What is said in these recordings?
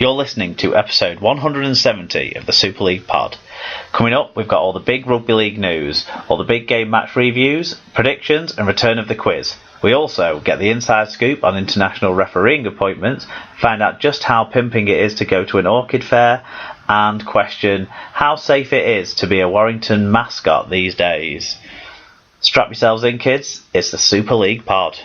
You're listening to episode 170 of the Super League Pod. Coming up, we've got all the big rugby league news, all the big game match reviews, predictions and return of the quiz. We also get the inside scoop on international refereeing appointments, find out just how pimping it is to go to an orchid fair, and question how safe it is to be a Warrington mascot these days. Strap yourselves in, kids. It's the Super League Pod.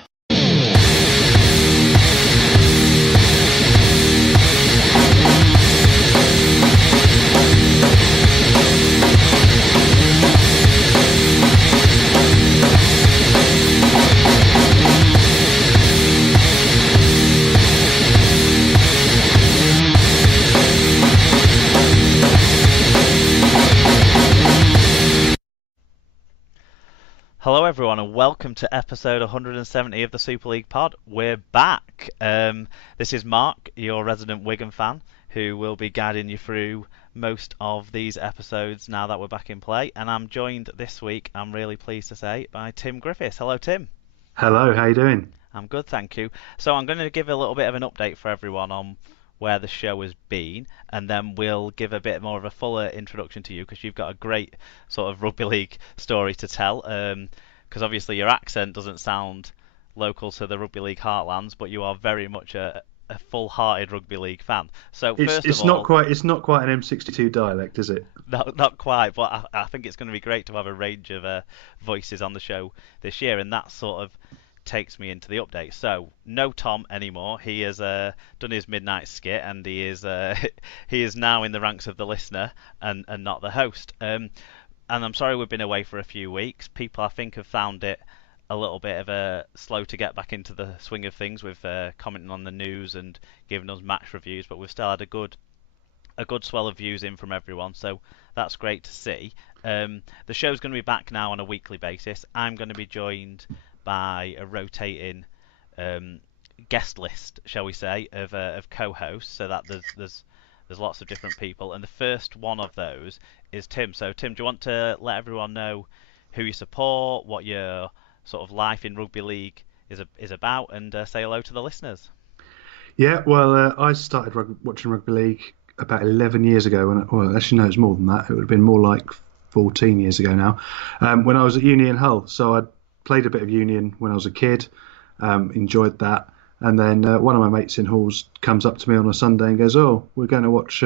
Hello everyone and welcome to episode 170 of the Super League Pod. We're back. This is Mark, your resident Wigan fan, who will be guiding you through most of these episodes now that we're back in play. And I'm joined this week, I'm really pleased to say, by Tim Griffiths. Hello Tim. Hello, how you doing? I'm good, thank you. So I'm going to give a little bit of an update for everyone on where the show has been, and then we'll give a bit more of a fuller introduction to you because you've got a great sort of rugby league story to tell. Because obviously your accent doesn't sound local to the rugby league heartlands, but you are very much a full-hearted rugby league fan. So it's not quite an M62 dialect, is it? Not quite, but I think it's going to be great to have a range of voices on the show this year, and that sort of takes me into the update. So no Tom anymore. He has done his midnight skit, and he is now in the ranks of the listener and not the host. And I'm sorry we've been away for a few weeks. People, I think, have found it a little bit of a slow to get back into the swing of things with commenting on the news and giving us match reviews, but we've still had a good swell of views in from everyone, so that's great to see. The show's going to be back now on a weekly basis. I'm going to be joined by a rotating guest list, shall we say, of co-hosts, so that there's lots of different people, and the first one of those is Tim. So Tim, do you want to let everyone know who you support, what your sort of life in rugby league is about, and say hello to the listeners? Yeah, well, I started watching rugby league about 11 years ago. Well, actually, no, it's more than that. It would have been more like 14 years ago now, when I was at uni in Hull. So I played a bit of union when I was a kid, enjoyed that. And then one of my mates in Halls comes up to me on a Sunday and goes, "Oh, we're going to watch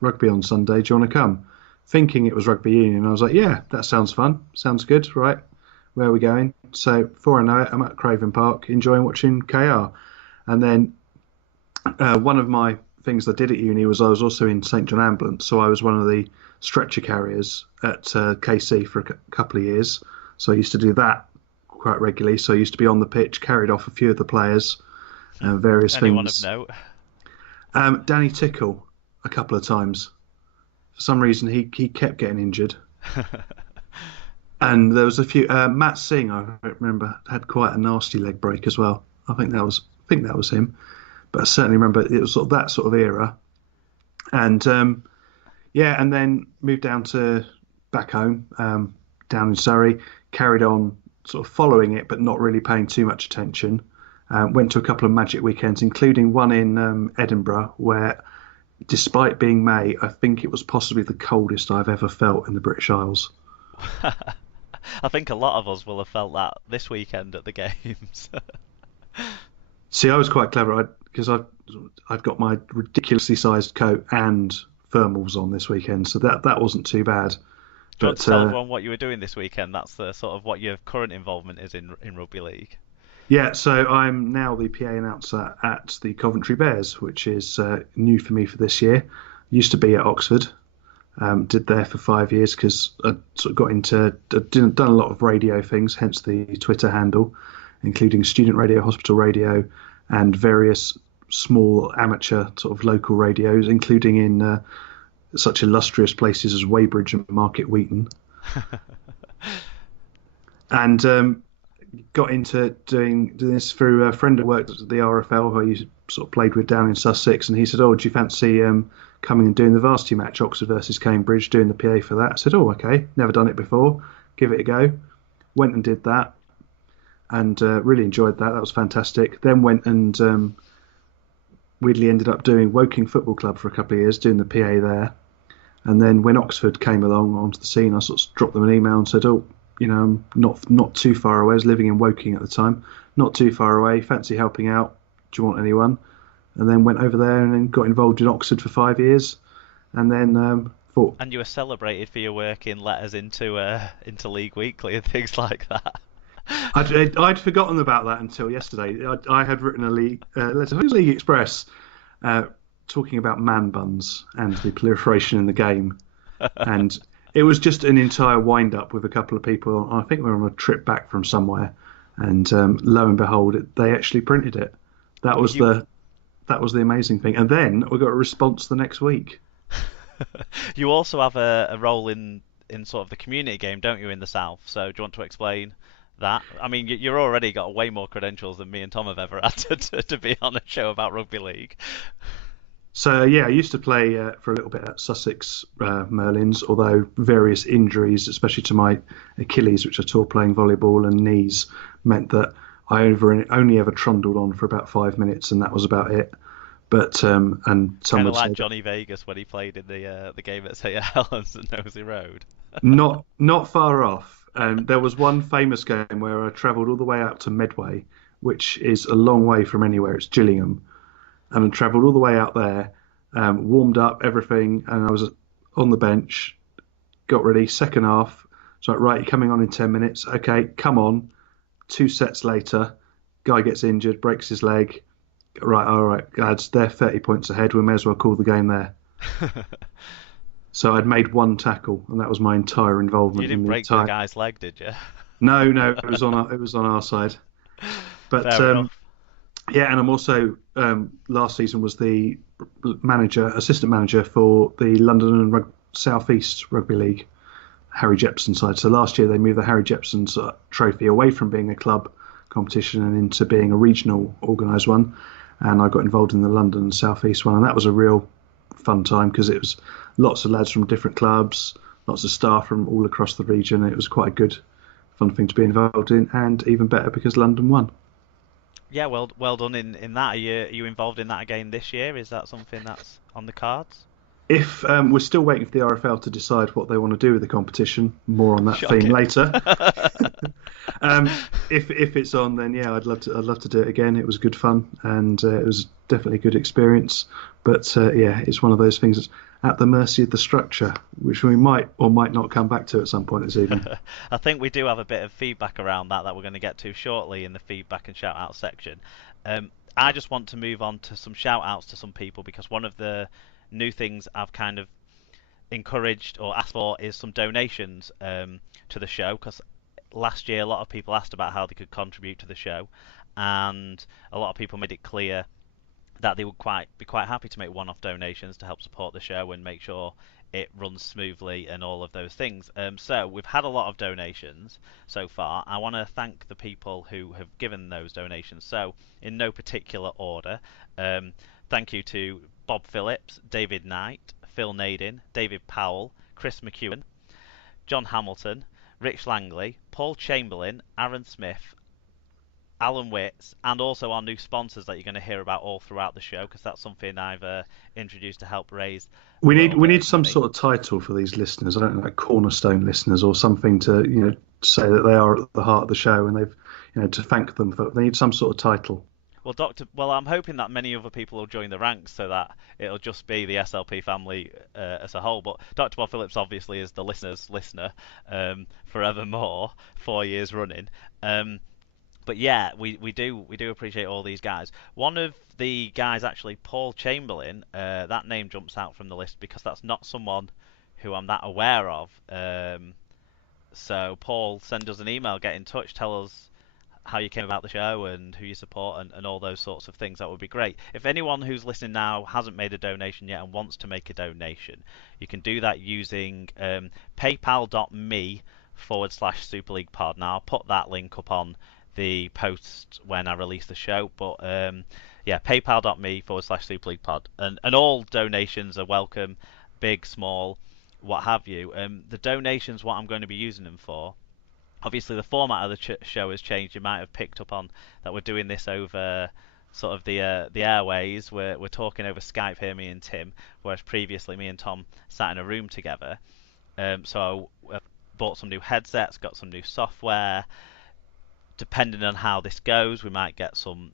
rugby on Sunday. Do you want to come?" Thinking it was rugby union. I was like, "Yeah, that sounds fun. Sounds good. Right, where are we going?" So before I know it, I'm at Craven Park enjoying watching KR. And then one of my things I did at uni was I was also in St John Ambulance. So I was one of the stretcher carriers at KC for a couple of years. So I used to do that quite regularly. So I used to be on the pitch, carried off a few of the players. Various Anyone things. Anyone of note? Danny Tickle, a couple of times. For some reason, he kept getting injured. And there was a few. Matt Singh, I remember, had quite a nasty leg break as well. I think that was him. But I certainly remember it was sort of that sort of era. And and then moved down to back home, down in Surrey. Carried on sort of following it, but not really paying too much attention. Went to a couple of magic weekends, including one in Edinburgh, where, despite being May, I think it was possibly the coldest I've ever felt in the British Isles. I think a lot of us will have felt that this weekend at the games. See, I was quite clever because I've got my ridiculously sized coat and thermals on this weekend, so that wasn't too bad. Do you want to tell everyone what you were doing this weekend? That's the sort of what your current involvement is in rugby league. Yeah, so I'm now the PA announcer at the Coventry Bears, which is new for me for this year. Used to be at Oxford, did there for 5 years because I sort of got into, done a lot of radio things, hence the Twitter handle, including student radio, hospital radio, and various small amateur sort of local radios, including in such illustrious places as Weybridge and Market Wheaton. And got into doing this through a friend that worked at the RFL who I sort of played with down in Sussex, and he said, "Oh, do you fancy coming and doing the varsity match, Oxford versus Cambridge, doing the PA for that?" I said, "Oh, okay, never done it before, give it a go." Went and did that, and really enjoyed that. That was fantastic. Then went and weirdly ended up doing Woking Football Club for a couple of years, doing the PA there. And then when Oxford came along onto the scene, I sort of dropped them an email and said, "Oh, I'm not too far away. I was living in Woking at the time, not too far away. Fancy helping out? Do you want anyone?" And then went over there and then got involved in Oxford for 5 years, and then thought. And you were celebrated for your work in letters into League Weekly and things like that. I'd forgotten about that until yesterday. I had written a letter to League Express talking about man buns and the proliferation in the game. And it was just an entire wind-up with a couple of people. I think we were on a trip back from somewhere. And lo and behold, they actually printed it. That was the amazing thing. And then we got a response the next week. You also have a role in sort of the community game, don't you, in the South? So do you want to explain that? I mean, you're already got way more credentials than me and Tom have ever had to be on a show about rugby league. So yeah, I used to play for a little bit at Sussex Merlins, although various injuries, especially to my Achilles, which I tore playing volleyball, and knees, meant that I only ever trundled on for about 5 minutes, and that was about it. But and some Kind of would like say Johnny Vegas when he played in the game at St Helens at Nosey Road. not far off. There was one famous game where I travelled all the way out to Medway, which is a long way from anywhere. It's Gillingham, and I travelled all the way out there, warmed up everything, and I was on the bench, got ready. Second half, it's like, right, you're coming on in 10 minutes. Okay, come on. 2 sets later, guy gets injured, breaks his leg. Right, all right, lads, they're 30 points ahead. We may as well call the game there. So I'd made 1 tackle, and that was my entire involvement. You didn't break the guy's leg, did you? No, it was on our side. But yeah, and I'm also last season was the assistant manager for the London and South East Rugby League, Harry Jepson side. So last year they moved the Harry Jepson trophy away from being a club competition and into being a regional organised one. And I got involved in the London and South East one, and that was a real fun time because it was lots of lads from different clubs, lots of staff from all across the region. It was quite a good, fun thing to be involved in, and even better because London won. Yeah, well done in that. Are you involved in that again this year? Is that something that's on the cards? If we're still waiting for the RFL to decide what they want to do with the competition, more on that Shocking. theme later. If it's on, then yeah, I'd love to do it again. It was good fun, and it was definitely a good experience. But yeah, it's one of those things that's at the mercy of the structure, which we might or might not come back to at some point this evening. I think we do have a bit of feedback around that we're going to get to shortly in the feedback and shout out section. I just want to move on to some shout outs to some people, because one of the new things I've kind of encouraged or asked for is some donations to the show, because last year a lot of people asked about how they could contribute to the show, and a lot of people made it clear that they would be quite happy to make one-off donations to help support the show and make sure it runs smoothly and all of those things. So we've had a lot of donations so far. I want to thank the people who have given those donations. So in no particular order, thank you to Bob Phillips, David Knight, Phil Nadin, David Powell, Chris McEwen, John Hamilton, Rich Langley, Paul Chamberlain, Aaron Smith, Alan Witts, and also our new sponsors that you're going to hear about all throughout the show, because that's something I've introduced to help raise. We need some sort of title for these listeners. I don't know, like cornerstone listeners or something to say that they are at the heart of the show, and they've to thank them for. They need some sort of title. Well, I'm hoping that many other people will join the ranks so that it'll just be the SLP family as a whole. But Dr. Bob Phillips obviously is the listener's listener forevermore, 4 years running. But yeah, we do appreciate all these guys. One of the guys, actually, Paul Chamberlain, that name jumps out from the list because that's not someone who I'm that aware of. So Paul, send us an email, get in touch, tell us how you came about the show and who you support and all those sorts of things. That would be great. If anyone who's listening now hasn't made a donation yet and wants to make a donation, you can do that using paypal.me/Super League Pod. Now I'll put that link up on the post when I release the show, but yeah, paypal.me/Super League Pod, and all donations are welcome, big, small, what have you. The donations, what I'm going to be using them for, obviously the format of the show has changed. You might have picked up on that we're doing this over sort of the airways. We're talking over Skype here, me and Tim, whereas previously me and Tom sat in a room together. So I bought some new headsets, got some new software. Depending on how this goes, we might get some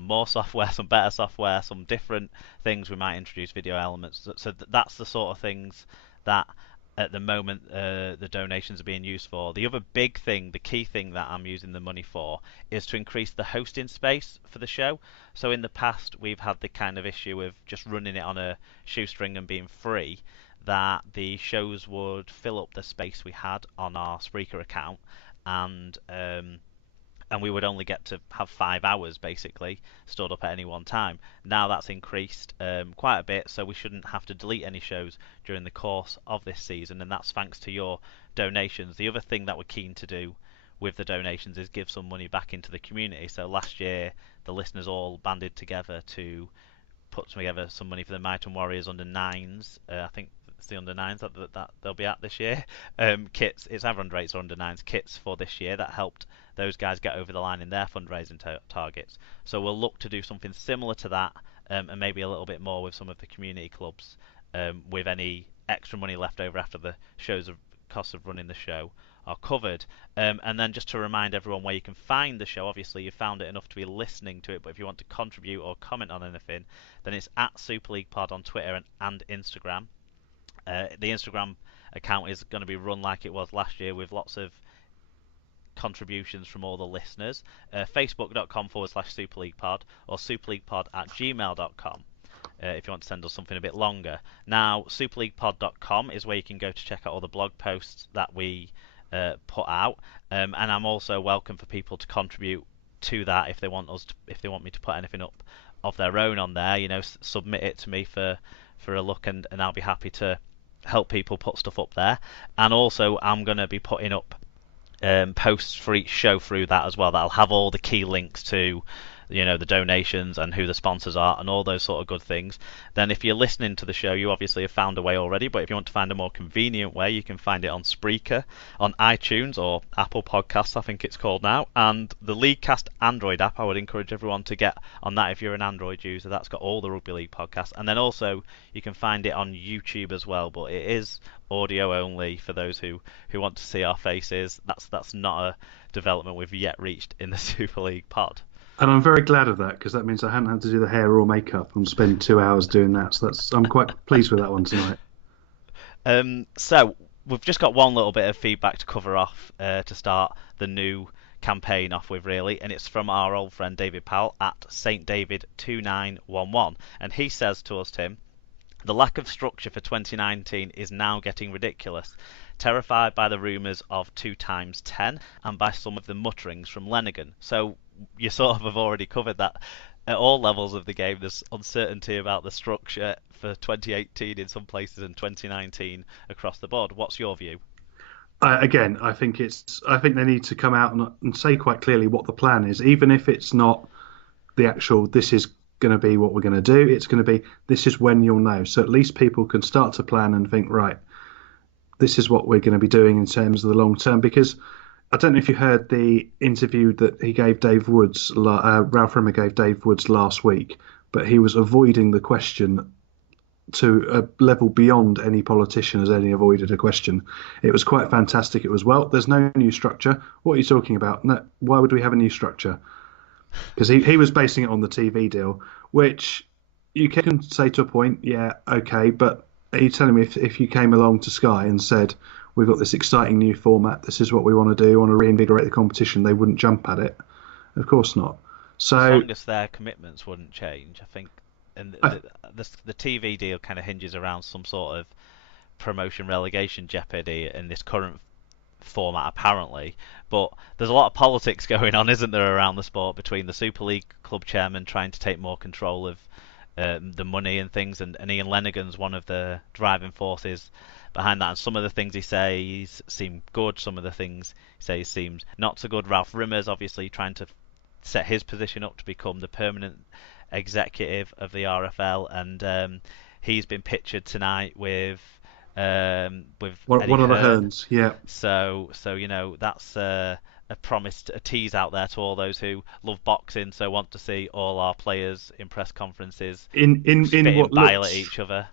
more software, some better software, some different things. We might introduce video elements. So that's the sort of things that at the moment the donations are being used for. The other big thing, the key thing that I'm using the money for, is to increase the hosting space for the show. So in the past, we've had the kind of issue of just running it on a shoestring and being free, that the shows would fill up the space we had on our Spreaker account, and we would only get to have 5 hours basically stored up at any one time. Now that's increased quite a bit, so we shouldn't have to delete any shows during the course of this season, and that's thanks to your donations. The other thing that we're keen to do with the donations is give some money back into the community. So last year the listeners all banded together to put together some money for the Mighton Warriors under nines. I think it's the under nines that they'll be at this year. Kits, it's either under eights or under nines kits for this year that helped those guys get over the line in their fundraising targets. So we'll look to do something similar to that, and maybe a little bit more with some of the community clubs, with any extra money left over after the show's costs of running the show are covered. And then just to remind everyone where you can find the show, obviously you found it enough to be listening to it, but if you want to contribute or comment on anything, then it's at Super League Pod on Twitter and Instagram. The Instagram account is going to be run like it was last year, with lots of contributions from all the listeners. Facebook.com/Super League Pod or superleaguepod@gmail.com. If you want to send us something a bit longer. Now, superleaguepod.com is where you can go to check out all the blog posts that we put out, and I'm also welcome for people to contribute to that if they want me to put anything up of their own on there. Submit it to me for a look, and I'll be happy to help people put stuff up there. And also, I'm going to be putting up posts for each show through that as well. That'll have all the key links to the donations and who the sponsors are and all those sort of good things. Then if you're listening to the show, you obviously have found a way already, but if you want to find a more convenient way, you can find it on Spreaker, on iTunes or Apple Podcasts, I think it's called now, and the Leaguecast Android app. I would encourage everyone to get on that if you're an Android user. That's got all the Rugby League podcasts, and then also you can find it on YouTube as well, but it is audio only for those who want to see our faces. That's not a development we've yet reached in the Super League pod. And I'm very glad of that, because that means I hadn't had to do the hair or makeup and spend 2 hours doing that. So I'm quite pleased with that one tonight. So we've just got one little bit of feedback to cover off to start the new campaign off with, really, and it's from our old friend David Powell at StDavid2911, and he says to us, Tim, the lack of structure for 2019 is now getting ridiculous. Terrified by the rumours of 2x10 and by some of the mutterings from Lenigan. So you sort of have already covered that. At all levels of the game, there's uncertainty about the structure for 2018 in some places and 2019 across the board. What's your view? Again, I think they need to come out and say quite clearly what the plan is, even if it's not the actual, this is going to be what we're going to do. It's going to be, this is when you'll know. So at least people can start to plan and think, right, this is what we're going to be doing in terms of the long term. Because I don't know if you heard the interview that he gave Dave Woods, Ralph Rimmer gave Dave Woods last week, but he was avoiding the question to a level beyond any politician has any avoided a question. It was quite fantastic. It was, well, there's no new structure. What are you talking about? No, why would we have a new structure? Because he was basing it on the TV deal, which you can say to a point, yeah, okay, but are you telling me if you came along to Sky and said, we've got this exciting new format, this is what we want to do, want to reinvigorate the competition, they wouldn't jump at it? Of course not. So as long as their commitments wouldn't change, I think, and the TV deal kind of hinges around some sort of promotion relegation jeopardy in this current format, apparently. But there's a lot of politics going on, isn't there, around the sport, between the Super League club chairman trying to take more control of the money and things, and Ian Lenigan's one of the driving forces behind that. And some of the things he says seem good, some of the things he says seems not so good. Ralph Rimmer's obviously trying to set his position up to become the permanent executive of the RFL, and he's been pictured tonight with one of the Hearns, yeah. So that's promised a tease out there to all those who love boxing, so want to see all our players in press conferences in spitting what bile at looks each other.